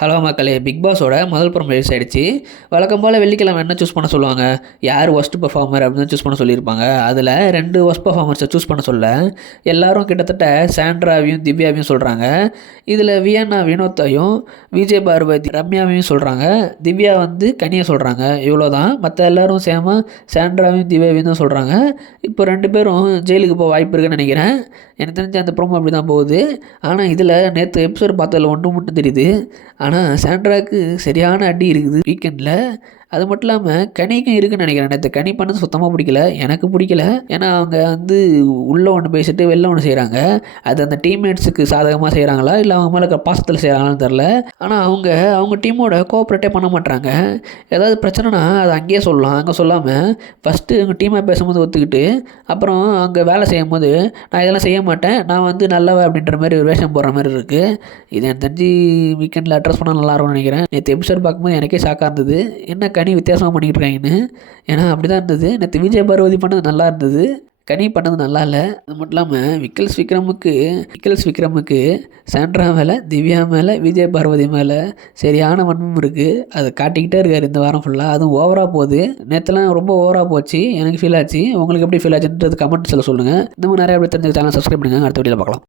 Hello மக்களே big பாஸோட முதல் புறம் ரிலீஸ் ஆயிடுச்சு. வழக்கம் போல் வெள்ளிக்கிழமை என்ன சூஸ் பண்ண சொல்லுவாங்க? யார் ஒஸ்ட் பர்ஃபார்மர் அப்படின்னு சூஸ் பண்ண சொல்லியிருப்பாங்க. அதில் ரெண்டு ஒஸ்ட் பர்ஃபார்மர்ஸை சூஸ் பண்ண சொல்ல எல்லாரும் கிட்டத்தட்ட சாண்ட்ராவையும் திவ்யாவையும் சொல்கிறாங்க இதில் வியன்னா வினோத்தையும் விஜய் பார்வதி ரம்யாவையும் சொல்கிறாங்க திவ்யா வந்து கனியை சொல்கிறாங்க இவ்வளோ தான் மற்ற எல்லாரும் சேமா சாண்ட்ராவையும் திவ்யாவையும் தான் சொல்கிறாங்க இப்போ ரெண்டு பேரும் ஜெயிலுக்கு போக வாய்ப்பு இருக்குன்னு நினைக்கிறேன். எனக்கு தெரிஞ்ச அந்த ப்ரோமோ அப்படி தான் போகுது. ஆனால் இதில் நேற்று எபிசோட் பார்த்ததில் ஒன்று மட்டும் தெரியுது. ஆனால் சாண்ட்ராக்கு சரியான அடி இருக்குது. வீக்கெண்டில் அது மட்டும் இல்லாமல் கனிக்கும் இருக்குன்னு நினைக்கிறேன். நேற்று கனி பண்ணது சுத்தமாக பிடிக்கல. எனக்கு பிடிக்கல. ஏன்னா அவங்க வந்து உள்ளே ஒன்று பேசிட்டு வெளில ஒன்று செய்கிறாங்க அது அந்த டீம்மேட்ஸுக்கு சாதகமாக செய்கிறாங்களா இல்லை அவங்க மேலே பாசத்தில் செய்கிறாங்களான்னு தெரில ஆனால் அவங்க அவங்க டீமோட கோஆப்ரேட்டே பண்ண மாட்டாங்க ஏதாவது பிரச்சனைனா அது அங்கேயே சொல்லலாம். அங்கே சொல்லாமல் ஃபஸ்ட்டு அவங்க டீமாக பேசும்போது ஒத்துக்கிட்டு அப்புறம் அங்கே வேலை செய்யும் போது நான் இதெல்லாம் செய்ய மாட்டேன். நான் வந்து நல்லவ அப்படின்ற மாதிரி ஒரு வேஷம் போடுற மாதிரி இருக்குது இது எனக்கு தெரிஞ்சு வீக்கெண்டில் அட்ரஸ் பண்ணால் நல்லாயிருக்கும்னு நினைக்கிறேன். நேற்று எபிசோட் பார்க்கும்போது எனக்கே ஷாக்காக இருந்தது. என்ன கனி வித்தியாசமாக பண்ணிக்கிட்டு இருக்காங்கன்னு ஏன்னா அப்படி தான் இருந்தது. நேற்று விஜய் பார்வதி பண்ணது நல்லா இருந்தது. கனி பண்ணது நல்லா இல்லை. அது மட்டும் இல்லாமல் விக்கல்ஸ் விக்ரமுக்கு விக்கல்ஸ் விக்ரமுக்கு சாண்ட்ரா மேலே திவ்யா மேலே விஜய் பார்வதி மேலே சரியான வன்மம் இருக்குது அதை காட்டிக்கிட்டே இருக்கார் இந்த வாரம் ஃபுல்லாக அதுவும் ஓவராக போகுது. நேற்றுலாம் ரொம்ப ஓவராக போச்சு. எனக்கு ஃபீல் ஆச்சு. உங்களுக்கு எப்படி ஃபீல் ஆச்சுன்றது கமெண்ட்ஸில் சொல்லுங்கள் இந்த மாதிரி நிறைய அப்படி தெரிஞ்ச சேனல் சப்ஸ்கிரைப் பண்ணுங்கள் அடுத்த வீடியோவில் பார்க்கலாம்.